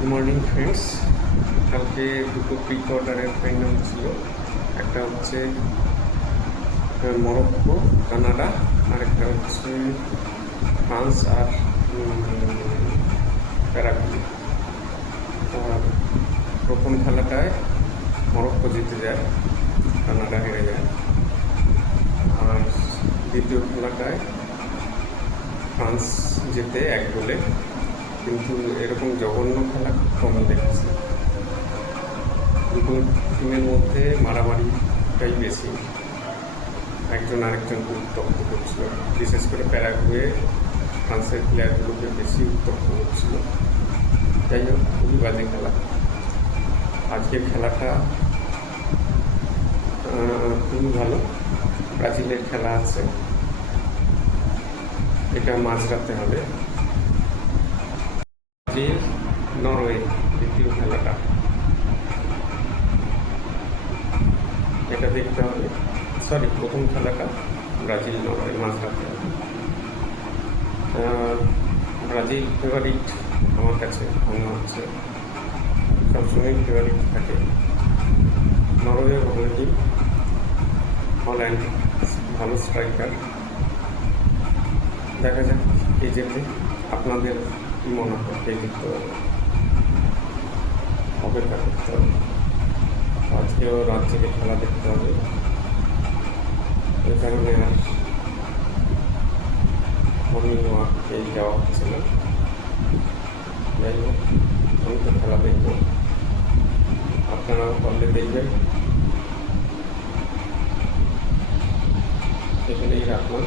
Good morning friends. কালকে দুটো pre কোয়ার্টারের final ছিল। একটা হচ্ছে মরক্কো কানাডা, আর একটা হচ্ছে ফ্রান্স আর প্যারাগুয়ে। প্রথম খেলাটায় মরক্কো জিতে যায়, কানাডা হেরে যায়। আর দ্বিতীয় খেলাটায় ফ্রান্স জিতে 1 গোলে। কিন্তু এরকম জঘন্য খেলা খুব কমই দেখেছি। দুটো টিমের মধ্যে মারামারিটাই বেশি, একজন আরেকজনকে উত্তপ্ত করছিল। বিশেষ করে প্যারাগুয়ে ফ্রান্সের প্লেয়ারগুলোকে বেশি উত্তপ্ত করছিল। যাই হোক, খুবই বাজে খেলা। আজকের খেলাটা খুবই ভালো। ব্রাজিলের খেলা আছে, এটা মাঝরাতে হবে। ব্রাজিল নরওয়ে দ্বিতীয় খেলাটা, এটা দেখতে হবে। প্রথম খেলাটা ব্রাজিল নরওয়ে মাঝরাতে হবে। ব্রাজিল ফেভারিট আমার কাছে মনে হচ্ছে, সবসময় ফেভারিট থাকে। নরওয়ে ভালো টিম, হল্যান্ড ভালো স্ট্রাইকার। দেখা যাক কে জেতে। আপনাদের কী মনে হয় কে জিততে হবে? অপেক্ষা করতে হবে। আজকেও রাত থেকে খেলা দেখতে হবে, এই কারণে আর মর্নিং ওয়াকে যাওয়া হচ্ছে না। যাই হোক, আমি তো খেলা দেখব, আপনারাও পারলে দেখবেন। এখানেই রাখলাম।